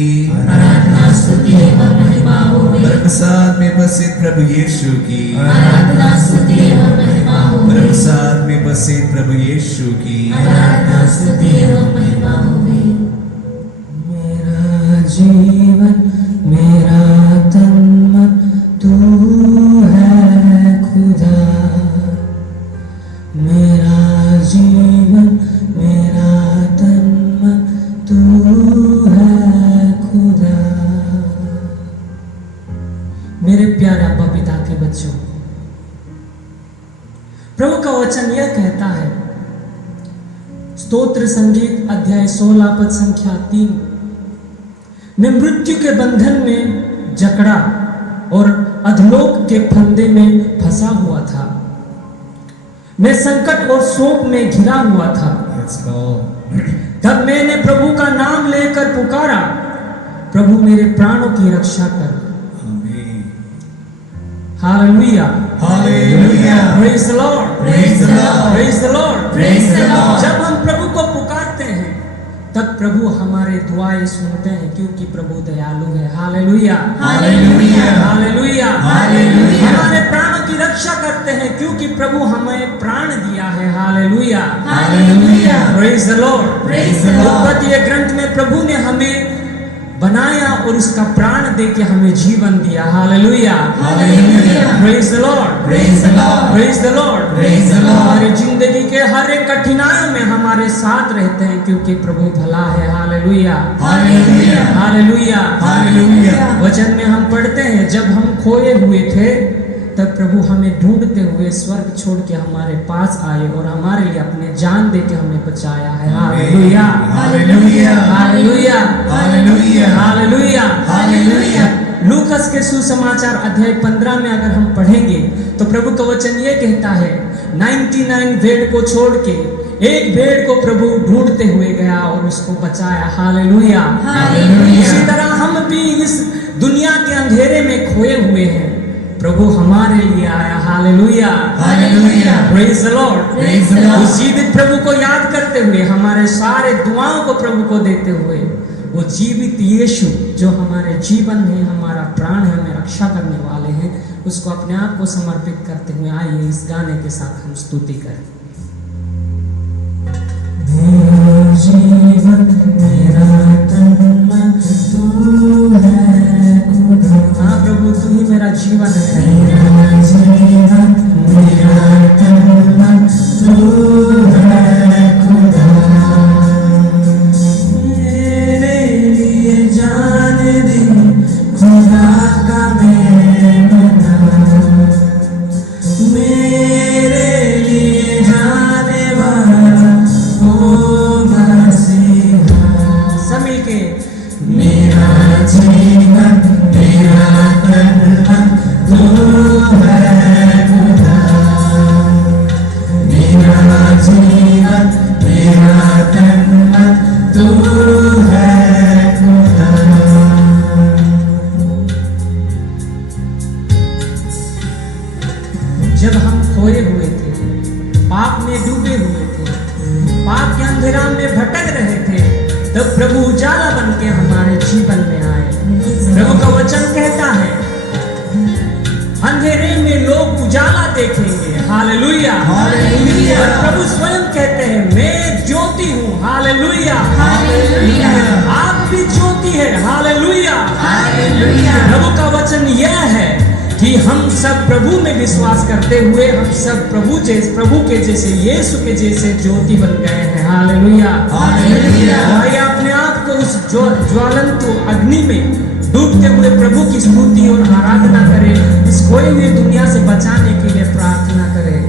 आराधना स्तुति एवं महिमा होवे। प्रसाद में बसे प्रभु यीशु की आराधना स्तुति एवं महिमा होवे। प्रसाद में बसे प्रभु यीशु की आराधना स्तुति एवं महिमा होवे। मेरा जीवन मेरा तन मन तू है खुदा। मेरा जीवन मेरा तन मन तू है खुदा। मेरे प्यारे अब्बा पिता के बच्चों, प्रभु का वचन यह कहता है, स्तोत्र संगीत अध्याय 16 पद संख्या 3, मैं मृत्यु के बंधन में जकड़ा और अधलोक के फंदे में फंसा हुआ था। मैं संकट और शोक में घिरा हुआ था। तब मैंने प्रभु का नाम लेकर पुकारा, प्रभु मेरे प्राणों की रक्षा कर। Hallelujah, hallelujah, praise the Lord, praise the Lord, praise the Lord, praise the Lord. जब हम प्रभु को पुकारते हैं तब प्रभु हमारे दुआएं सुनते हैं, क्योंकि प्रभु दयालु है। Hallelujah, hallelujah, hallelujah, hallelujah. हमारे प्राणों की रक्षा करते हैं, क्योंकि प्रभु हमें प्राण दिया है। Hallelujah, hallelujah, praise the Lord, praise the Lord. उत्पत्ति ग्रंथ में प्रभु ने हमें बनाया और उसका प्राण देके हमें जीवन दिया। Hallelujah, hallelujah, praise the Lord, praise the Lord, praise the Lord, praise the Lord. हमारी जिंदगी के हर एक कठिनाइयों में हमारे साथ रहते हैं, क्योंकि प्रभु भला है। Hallelujah, hallelujah, hallelujah, hallelujah. वचन में हम पढ़ते हैं, जब हम खोए हुए थे तब प्रभु हमें ढूंढते हुए स्वर्ग छोड़ के हमारे पास आए और हमारे लिए अपने जान दे के हमें बचाया है। Hallelujah, hallelujah, hallelujah, hallelujah, hallelujah, hallelujah. लूकस के सुसमाचार अध्याय 15 में अगर हम पढ़ेंगे तो प्रभु का वचन ये कहता है, 99 भेड़ को छोड़ के एक भेड़ को प्रभु ढूंढते हुए गया और उसको बचाया। Hallelujah, hallelujah. इसी तरह हम भी इस दुनिया के अंधेरे में खोए हुए हैं, प्रभु हमारे लिए आया। Hallelujah, hallelujah, praise the Lord, praise the Lord. उस जीवित प्रभु को याद करते हुए, हमारे सारे दुआओं को प्रभु को देते हुए, वो जीवित यीशु जो हमारे जीवन में हमारा प्राण है, हमें रक्षा करने वाले हैं, उसको अपने आप को समर्पित करते हुए आइए इस गाने के साथ हम स्तुति करें। मेरा जीवन मेरा तन मन तू है खुदा। हाँ प्रभु, तू ही मेरा जीवन है। मेरा जीवन मेरा तन मन तू है खुदा। मेरे लिए जान दे खुदा का मेमना, मेरे लिए जाने वाला ओ मसीहा। सब मिलके मेरा जीवन मेरा तन मन तू है खुदा। मेरा जीवन मेरा तन मन तू है खुदा। जब हम खोए हुए थे, पाप में डूबे हुए थे, पाप के अंधेरा में भटक रहे थे, तब प्रभु उजाला बन के हमारे जीवन में आए। प्रभु का वचन कहता है, अंधेरे में लोग उजाला देखेंगे। Hallelujah, hallelujah. और प्रभु स्वयं कहते हैं, मैं ज्योति हूँ। हालेलुया, हालेलुया, आप भी ज्योति है। Hallelujah, hallelujah. प्रभु का वचन यह है कि हम सब प्रभु में विश्वास करते हुए हम सब प्रभु के जैसे यीशु के जैसे ज्योति बन गए हैं। Hallelujah, hallelujah. भाई अपने आप को उस ज्वलंत अग्नि में डूबते हुए प्रभु की स्तुति और आराधना करें, इस खोई हुई दुनिया से बचाने के लिए प्रार्थना करें।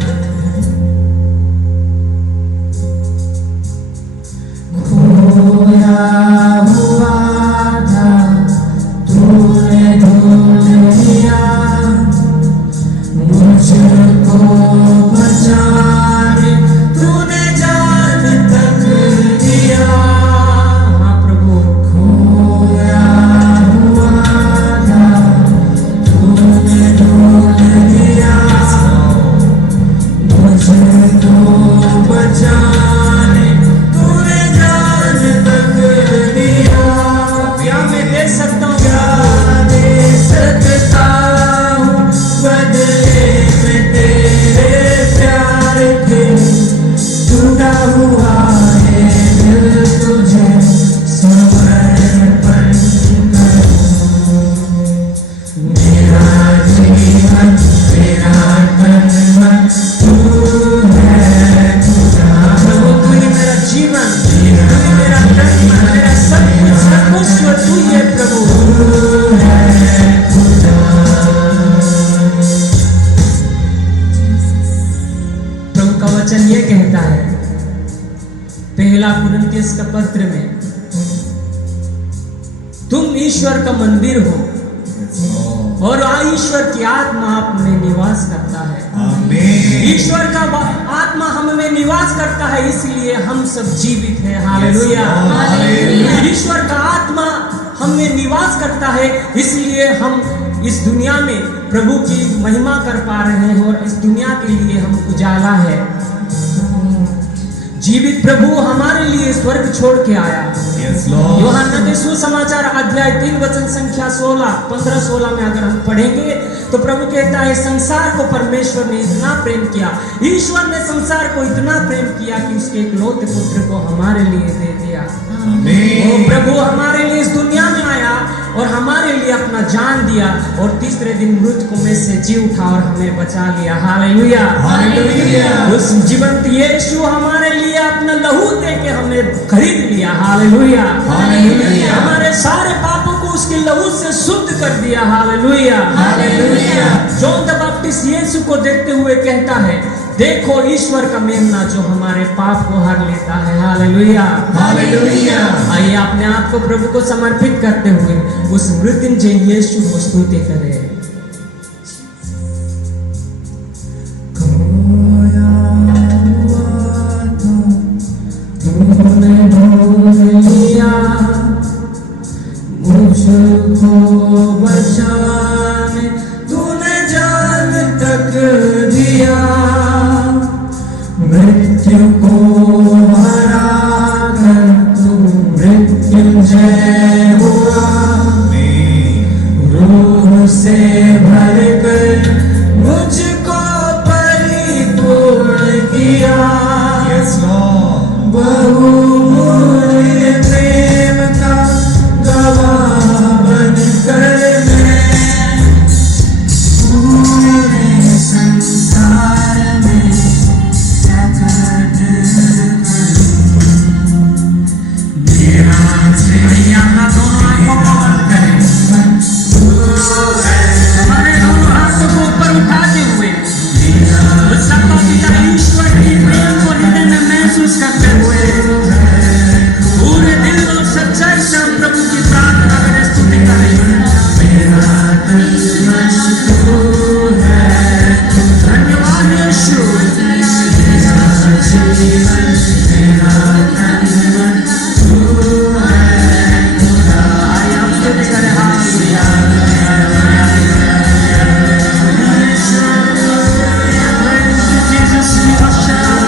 खोया हुआ था तूने ढूंढ लिया, मुझको बचाने तूने जान तक दिया। हाँ प्रभु, खोया हुआ था तूने ढूंढ लिया, का मंदिर हो Yes, Lord. और ईश्वर की आत्मा आप में निवास करता है। Amen. ईश्वर का आत्मा हम में निवास करता है, इसलिए हम सब जीवित हैं। हालेलुया। Yes, Lord. Hallelujah. ईश्वर का आत्मा हम में निवास करता है, इसलिए हम इस दुनिया में प्रभु की महिमा कर पा रहे हैं और इस दुनिया के लिए हम उजाला है। जीवित प्रभु हमारे लिए स्वर्ग छोड़ के आया। Yes, Lord. यूहन्ना के सुसमाचार अध्याय 3 वचन संख्या 15-16 में अगर हम पढ़ेंगे तो प्रभु कहता है, संसार को परमेश्वर ने इतना प्रेम किया, ईश्वर ने संसार को इतना प्रेम किया कि उसके इकलौते पुत्र को हमारे लिए दे दिया। वो Amen. प्रभु हमारे लिए इस दुनिया में आया और हमारे लिए अपना जान दिया और तीसरे दिन मृतकों में से जी उठा और हमें बचा लिया। हालेलुया। Hallelujah. उस जीवंत यीशु हमारे लिए अपना लहू दे के हमें खरीद लिया। हालेलुया। Hallelujah. हमारे सारे पापों को उसके लहू से शुद्ध कर दिया। Hallelujah. Hallelujah. John the Baptist यीशु को देखते हुए कहता है, देखो ईश्वर का मेमना जो हमारे पाप को हर लेता है। हालेलुया। Hallelujah. आइए अपने आप को प्रभु को समर्पित करते हुए उस मृत्युंजय यीशु को स्तुति करें। खोया हुआ था, तूने ढूंढ लिया, मुझको बचाने तूने जान तक दिया, मृत्यु को हरा कर तू मृत्युंजय हुआ, Amen. रूह से भर कर मुझको परिपूर्ण किया, Yes, Lord. बहुमूल्य प्रेम का गवाह बनकर मैं पूरे संसार में प्रकट करूं। मेरा चेहरा दोनों आंखों को बंद करें, हमारे दोनों हाथों को ऊपर उठाते हुए सबका पिता ईश्वर के प्रेम को हृदय में महसूस करते हुए पूरे दिल और सच्चाई से हम प्रभु की प्रार्थना करें, स्तुति करें। धन्यवाद यीशु। आइए हम स्तुति करें। Hallelujah. Jesus, we worship you.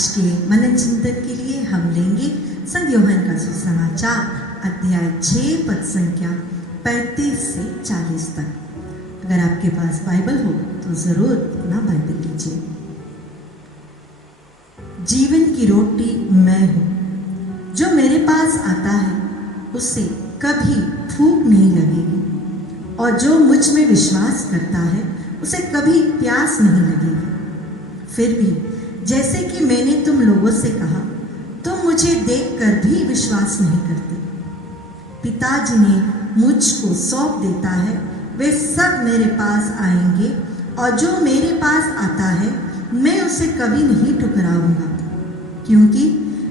आज के मनन चिंतन के लिए हम लेंगे संत यूहन्ना का सुसमाचार अध्याय 6 पद संख्या 35 से 40 तक। अगर आपके पास बाइबल हो तो जरूर अपना बाइबल लीजिए। जीवन की रोटी मैं हूँ, जो मेरे पास आता है उसे कभी भूख नहीं लगेगी, और जो मुझ में विश्वास करता है उसे कभी प्यास नहीं लगेगी। फिर भी जैसे कि मैंने तुम लोगों से कहा, तुम मुझे देखकर भी विश्वास नहीं करते। पिता जिन्हें मुझको सौंप देता है वे सब मेरे पास आएंगे, और जो मेरे पास आता है मैं उसे कभी नहीं ठुकराऊंगा, क्योंकि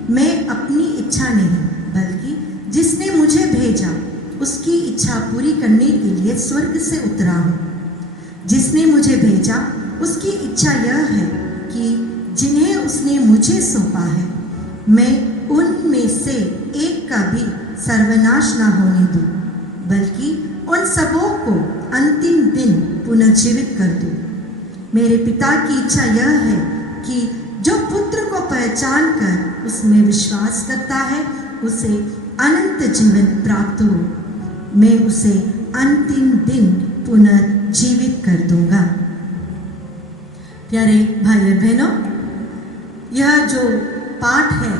मैं अपनी इच्छा नहीं बल्कि जिसने मुझे भेजा उसकी इच्छा पूरी करने के लिए स्वर्ग से उतरा हूँ। जिसने मुझे भेजा उसकी इच्छा यह है कि जिन्हें उसने मुझे सौंपा है मैं उनमें से एक का भी सर्वनाश ना होने दूं, बल्कि उन सबों को अंतिम दिन पुनर्जीवित कर दूं। मेरे पिता की इच्छा यह है कि जो पुत्र को पहचान कर उसमें विश्वास करता है उसे अनंत जीवन प्राप्त हो। मैं उसे अंतिम दिन पुनर्जीवित कर दूंगा। प्यारे भाई और बहनों, यह जो पाठ है,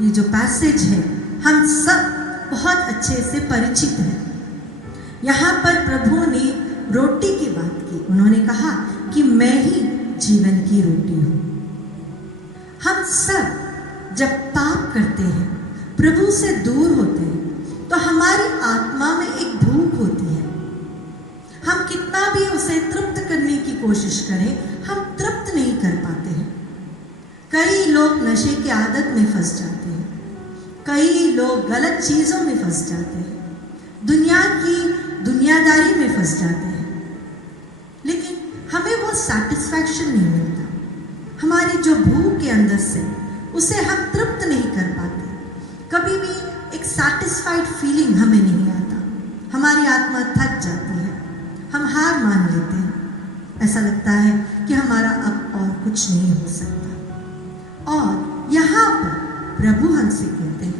ये जो पैसेज है, हम सब बहुत अच्छे से परिचित हैं। यहाँ पर प्रभु ने रोटी की बात की। उन्होंने कहा कि मैं ही जीवन की रोटी हूँ। हम सब जब पाप करते हैं, प्रभु से दूर होते हैं, तो हमारी आत्मा में एक भूख होती है। हम कितना भी उसे तृप्त करने की कोशिश करें, हम तृप्त नहीं कर पाते हैं। कई लोग नशे की आदत में फंस जाते हैं, कई लोग गलत चीज़ों में फंस जाते हैं, दुनिया की दुनियादारी में फंस जाते हैं, लेकिन हमें वो सैटिस्फैक्शन नहीं मिलता। हमारी जो भूख के अंदर से उसे हम तृप्त नहीं कर पाते। कभी भी एक सैटिस्फाइड फीलिंग हमें नहीं आता। हमारी आत्मा थक जाती है, हम हार मान लेते हैं। ऐसा लगता है कि हमारा अब और कुछ नहीं हो सकता। और यहाँ पर प्रभु हमसे कहते हैं,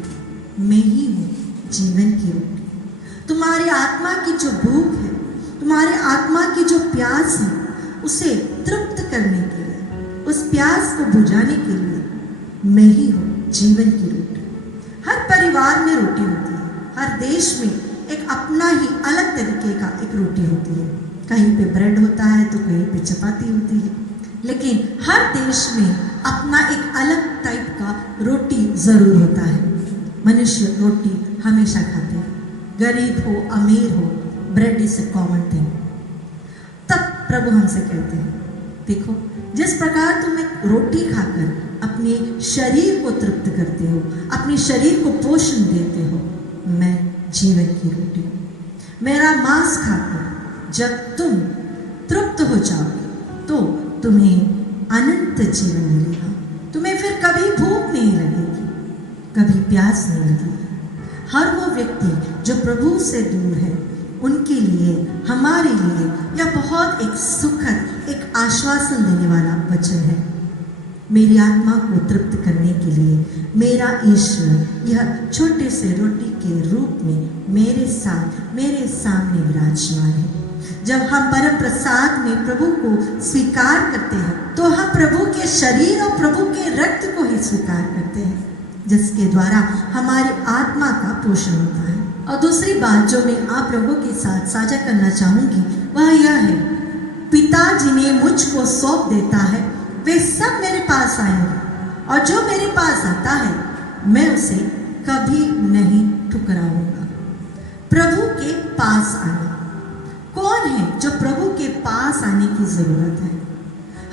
मैं ही हूँ जीवन की रोटी। तुम्हारी आत्मा की जो भूख है, तुम्हारे आत्मा की जो प्यास है, उसे तृप्त करने के लिए, उस प्यास को बुझाने के लिए मैं ही हूँ जीवन की रोटी। हर परिवार में रोटी होती है, हर देश में एक अपना ही अलग तरीके का एक रोटी होती है। कहीं पे ब्रेड होता है तो कहीं पे चपाती होती है, लेकिन हर देश में अपना एक अलग टाइप का रोटी ज़रूर होता है। मनुष्य रोटी हमेशा खाते हैं, गरीब हो अमीर हो, bread is a common thing. तब प्रभु हमसे कहते हैं, देखो जिस प्रकार तुम एक रोटी खाकर अपने शरीर को तृप्त करते हो, अपने शरीर को पोषण देते हो, मैं जीवन की रोटी हूँ। मेरा मांस खाकर जब तुम तृप्त हो जाओगे तो तुम्हें अनंत जीवन मिलेगा। तुम्हें फिर कभी भूख नहीं लगेगी, कभी प्यास नहीं लगेगी। हर वो व्यक्ति जो प्रभु से दूर है, उनके लिए, हमारे लिए यह बहुत एक सुखद, एक आश्वासन देने वाला वचन है। मेरी आत्मा को तृप्त करने के लिए मेरा ईश्वर यह छोटे से रोटी के रूप में मेरे साथ, मेरे सामने विराजमान है। जब हम परम प्रसाद में प्रभु को स्वीकार करते हैं तो हम प्रभु के शरीर और प्रभु के रक्त को ही स्वीकार करते हैं, जिसके द्वारा हमारी आत्मा का पोषण होता है। और दूसरी बात जो मैं आप लोगों के साथ साझा करना चाहूँगी वह यह है, पिता जिन्हें मुझको सौंप देता है वे सब मेरे पास आएंगे, और जो मेरे पास आता है मैं उसे कभी नहीं ठुकराऊंगा। प्रभु के पास आना, कौन है जो प्रभु के पास आने की जरूरत है?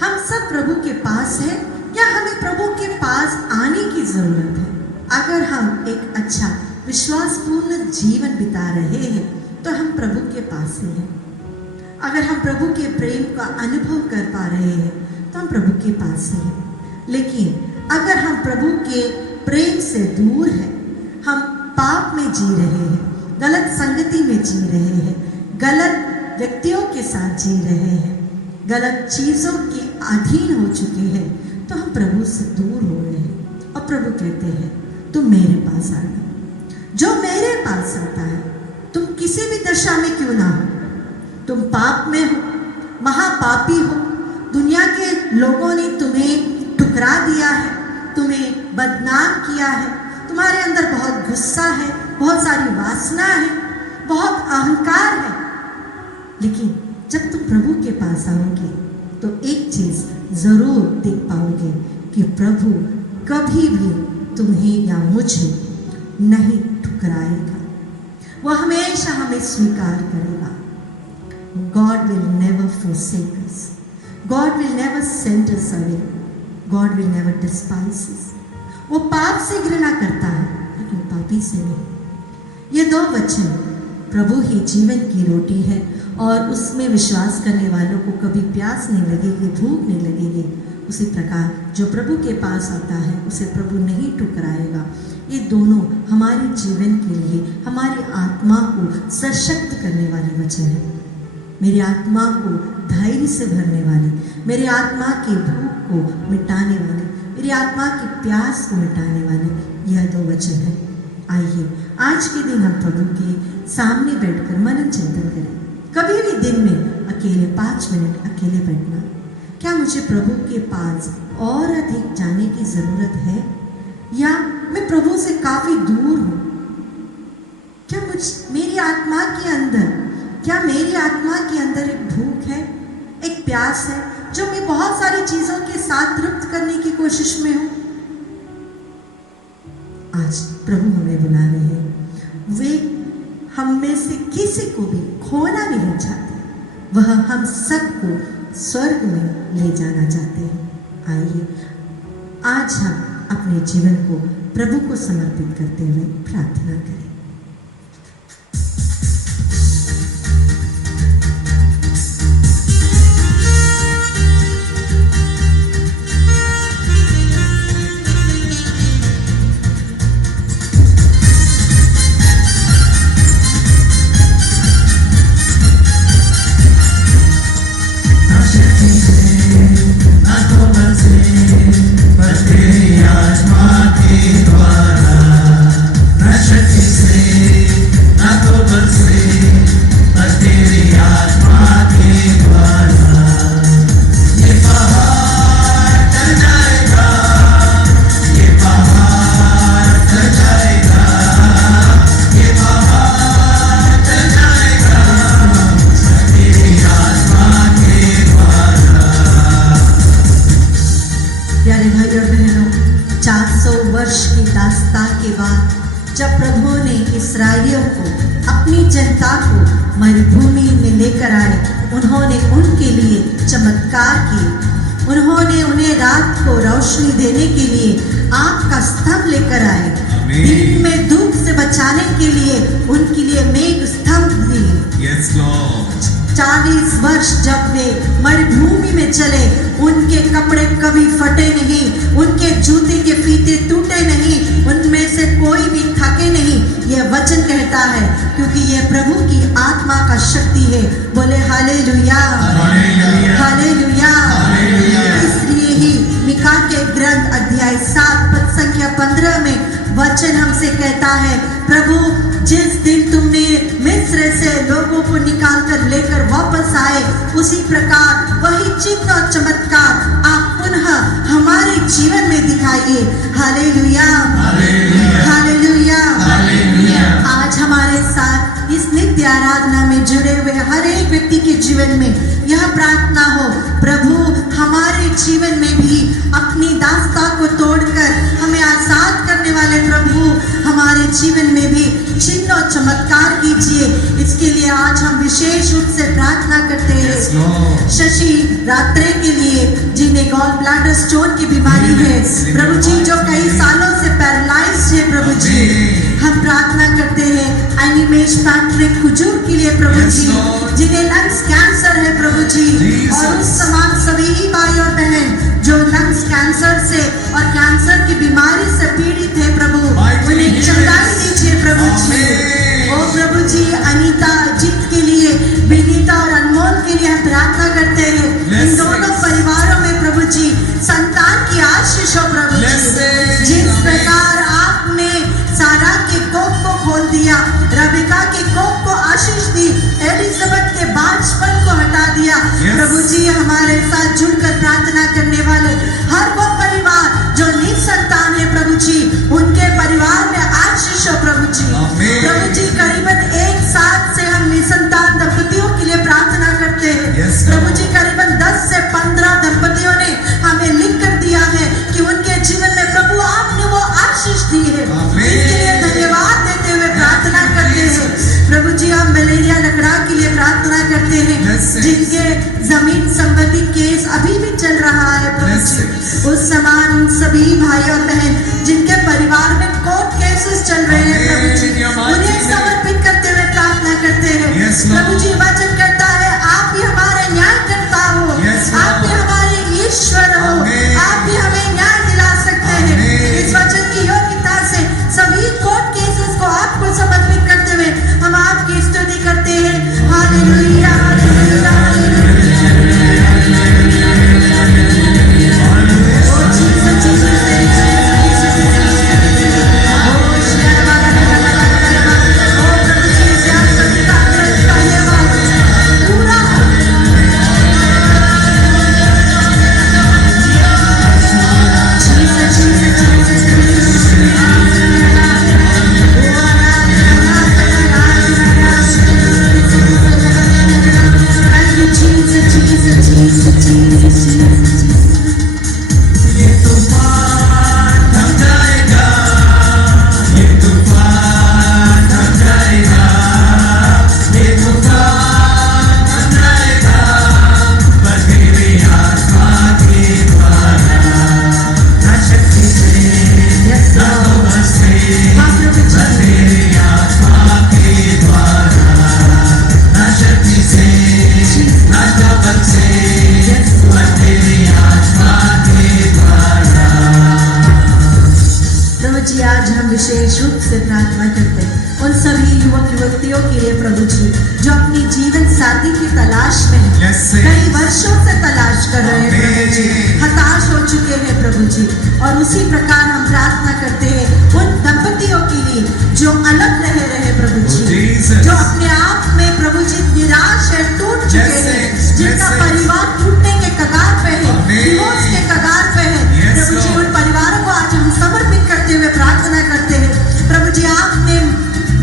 हम सब प्रभु के पास हैं या हमें प्रभु के पास आने की जरूरत है? अगर हम एक अच्छा विश्वासपूर्ण जीवन बिता रहे हैं तो हम प्रभु के पास ही हैं। अगर हम प्रभु के प्रेम का अनुभव कर पा रहे हैं तो हम प्रभु के पास ही हैं। लेकिन अगर हम प्रभु के प्रेम से दूर हैं, हम पाप में जी रहे हैं, गलत संगति में जी रहे हैं, गलत व्यक्तियों के साथ जी रहे हैं, गलत चीज़ों के अधीन हो चुके हैं, तो हम प्रभु से दूर हो रहे हैं। और प्रभु कहते हैं तुम मेरे पास आना। जो मेरे पास आता है, तुम किसी भी दशा में क्यों ना हो, तुम पाप में हो, महापापी हो, दुनिया के लोगों ने तुम्हें ठुकरा दिया है, तुम्हें बदनाम किया है, तुम्हारे अंदर बहुत गुस्सा है, बहुत सारी वासना है, बहुत अहंकार है, लेकिन जब तुम प्रभु के पास आओगे तो एक चीज जरूर देख पाओगे कि प्रभु कभी भी तुम्हें या मुझे नहीं ठुकराएगा। वो हमेशा हमें स्वीकार करेगा। God will never forsake us. God will never send us away. God will never despise us. वो पाप से घृणा करता है लेकिन पापी से नहीं। ये दो वचन प्रभु ही जीवन की रोटी है और उसमें विश्वास करने वालों को कभी प्यास नहीं लगेगी, भूख नहीं लगेगी। उसी प्रकार जो प्रभु के पास आता है उसे प्रभु नहीं ठुकराएगा। ये दोनों हमारे जीवन के लिए हमारी आत्मा को सशक्त करने वाले वचन हैं। मेरी आत्मा को धैर्य से भरने वाले, मेरी आत्मा की भूख को मिटाने वाले, मेरी आत्मा की प्यास को मिटाने वाले यह दो वचन हैं। आइए आज के दिन हम प्रभु के सामने बैठकर मनन चिंतन करें। कभी भी दिन में अकेले 5 मिनट अकेले बैठना। क्या मुझे प्रभु के पास और अधिक जाने की जरूरत है या मैं प्रभु से काफी दूर हूं? क्या मेरी आत्मा के अंदर एक भूख है, एक प्यास है जो मैं बहुत सारी चीजों के साथ तृप्त करने की कोशिश में हूं? आज प्रभु हमें बुला रहे हैं। वे हम में से किसी को भी खोना नहीं चाहते, वह हम सबको स्वर्ग में ले जाना चाहते हैं। आइए आज हम अपने जीवन को प्रभु को समर्पित करते हुए प्रार्थना करें। प्यारे भाई और बहनों, 400 वर्ष की दास्तां के बाद जब प्रभु ने इस्राएलियों को, अपनी जनता को मरुभूमि में लेकर आए, उन्होंने उनके लिए चमत्कार किए। उन्होंने उन्हें रात को रोशनी देने के लिए आग का स्तंभ लेकर आए। दिन में धूप से बचाने के लिए उनके लिए मेघ स्तंभ दिए। Yes, Lord. 40 वर्ष जब वे मरुभूमि में चले, उनके कपड़े कभी फटे नहीं, उनके जूते के फीते टूटे नहीं, उनमें से कोई भी थके नहीं। यह वचन कहता है क्योंकि यह प्रभु की आत्मा का शक्ति है। बोले हालेलुया, हालेलुया। इसलिए ही मिका के ग्रंथ अध्याय 7 पद संख्या 15 में वचन हमसे कहता है, प्रभु जिस दिन तुमने मिस्र से लोगों को निकाल कर लेकर वापस आए, उसी प्रकार वही चिन्ह और चमत्कार आप पुनः हमारे जीवन में दिखाइए। Hallelujah, hallelujah. आज हमारे साथ इस नित्य आराधना में जुड़े हुए हर एक व्यक्ति के जीवन में यह प्रार्थना हो, प्रभु हमारे जीवन में भी अपनी दास्तां को तोड़कर हमें आजाद करने वाले प्रभु हमारे जीवन में भी चिन्ह और चमत्कार कीजिए। इसके लिए आज हम विशेष रूप से प्रार्थना करते हैं शशि रात्रे के लिए, जिन्हें गॉल ब्लैडर स्टोन की बीमारी है, प्रभु जी जो कई सालों से पैरालाइज्ड है, प्रभु जी हम प्रार्थना करते हैं एनिमेश पैट्रिक कुजूर के लिए, प्रभु जी जिन्हें लंग्स कैंसर है, प्रभु जी, और उस समान सभी भाई और बहन जो लंग्स कैंसर से और कैंसर की बीमारी से पीड़ित है, प्रभु उन्हें चंगाई दीजिए प्रभु जी। ओ प्रभु जी अनीता अजीत के लिए, विनीता और अनमोल के लिए हम प्रार्थना करते हैं। इन दोनों परिवारों में प्रभु जी संतान की आशीष हो प्रभु जी। Blessing. जिस प्रकार आपने सारा के कोप को खोल दिया, रबिका के कोप को आशीष दी, एलिजाबेथ के बांझपन को हटा दिया। Yes. प्रभु जी हमारे साथ जुड़कर प्रार्थना करने वाले हर वो परिवार जो निसंतान है प्रभु जी, उनके परिवार में आशीष हो प्रभु जी। Amen. प्रभु जी करीबन एक साल से हम निसंतान दंपतियों के लिए प्रार्थना करते हैं। Yes, प्रभु जी करीबन 10 से 15 दंपतियों ने हमें लिख कर दिया है कि उनके जीवन में प्रभु आपने वो आशीष दी है। Amen. इसके लिए धन्यवाद देते हुए प्रार्थना करते हैं। प्रभु जी हम मलेरिया लकड़ा के लिए प्रार्थना करते हैं, Yes. जिनके जमीन संबंधी केस अभी भी चल रहा है प्रभु जी। Yes. उस समान उन सभी भाई और बहन जिनके परिवार में कोर्ट केसेस चल रहे हैं प्रभु जी, Amen. In your mighty उन्हें name. समर्पित करते हुए प्रार्थना करते हैं। Yes, Lord. प्रभु जी वचन करता है आप भी हमारे न्याय करता हो, Yes, Lord. आप भी हमारे ईश्वर हो, Amen. आप भी हमें न्याय दिला सकते हैं। Amen. इस वचन की योग्यता से सभी कोर्ट केसेस को आपको समर्पित करते हुए हम आपकी स्तुति करते हैं। हालेलुया हालेलुया ओ जीसस जीसस ये तूफान थम जाएगा, ये तूफान थम जाएगा, ये तूफान थम जाएगा, पर तेरी आत्मा के द्वारा, न शक्ति से न बल से, पर तेरी आत्मा के द्वारा, न शक्ति से न बल से, पर तेरी आत्मा के द्वारा। प्रभु जी आज हम विशेष रूप से प्रार्थना करते हैं उन सभी युवक युवतियों के लिए प्रभु जी जो अपनी जीवन साथी की तलाश में हैं, Yes, sir. कई वर्षों से तलाश कर रहे हैं प्रभु जी, Amen. हताश हो चुके हैं प्रभु जी। और उसी प्रकार हम प्रार्थना करते हैं उन दंपतियों के लिए जो अलग रहे प्रभु Oh, जी, Jesus. जो अपने आप में प्रभु जी निराश है, टूट चुके Yes, हैं, sir. जिनका Yes, sir. परिवार टूटने के कगार पे है, Amen. डिवोर्स के कगार पे है। Yes, प्रभु जी Lord. उन परिवारों को आज हम समर्पित करते हुए प्रार्थना करते हैं। प्रभु जी आपने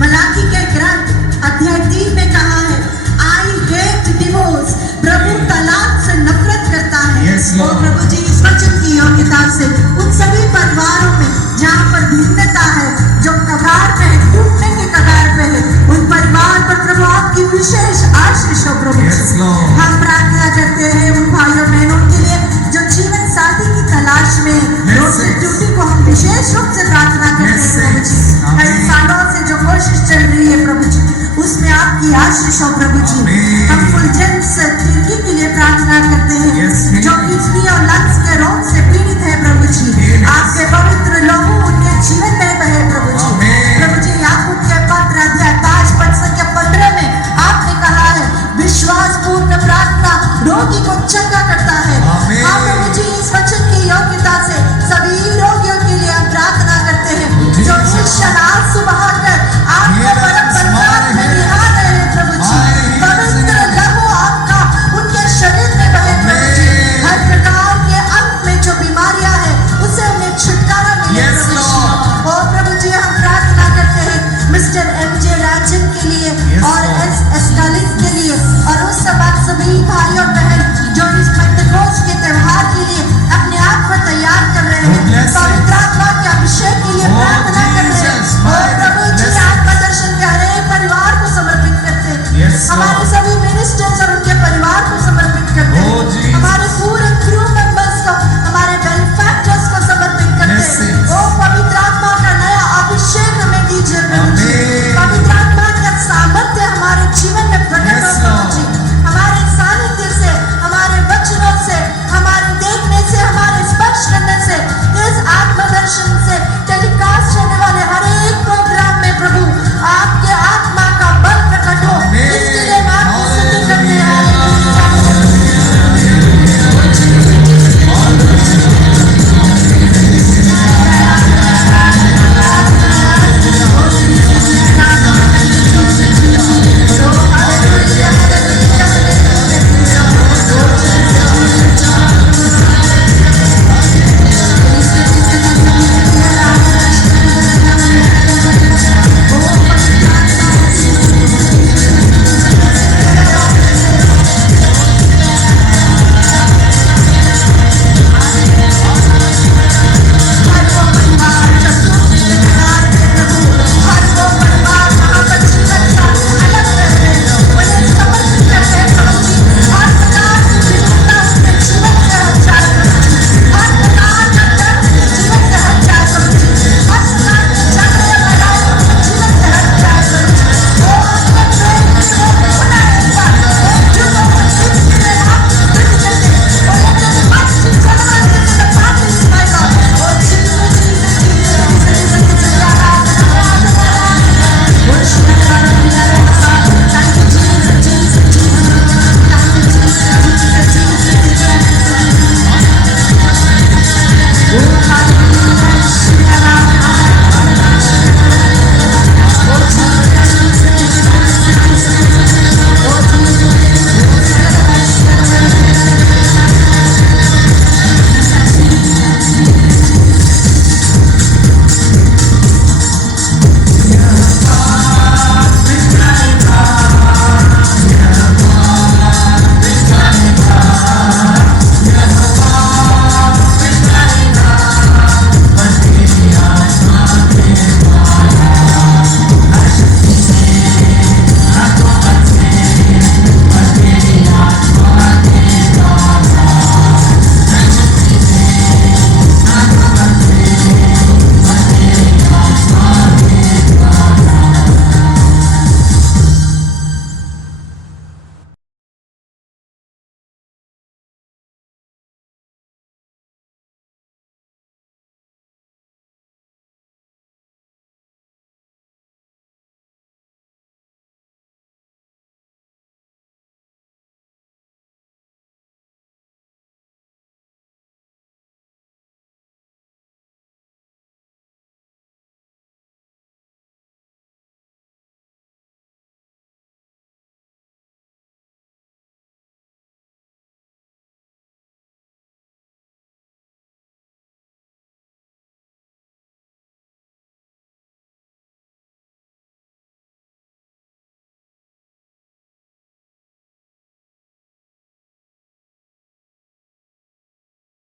मलाकी के ग्रंथ अध्याय 3 में कहा है आई हेट डिवोर्स, प्रभु तलाक से नफरत करता है। Yes, और Lord. प्रभु जी इस वचन की योग्यता से उन सभी परिवारों में जहाँ पर भिन्नता है, जो कगार पे है, टूटने के कगार पे है, उन परिवार पर प्रभु आपकी विशेष आशीष हो प्रभु Yes, जी। Lord. हम प्रार्थना करते हैं उन भाइयों बहनों के लिए जो जीवन साथी की तलाश में Yes, रोटी yes. टूटी को हम विशेष रूप से प्रार्थना करते Yes, हैं प्रभु जी। yes. Amen. कई सालों से जो कोशिश चल रही है प्रभु जी, उसमें आपकी आशीष हो प्रभु जी। Amen. हम फुलजेंस तिर्की के लिए प्रार्थना करते हैं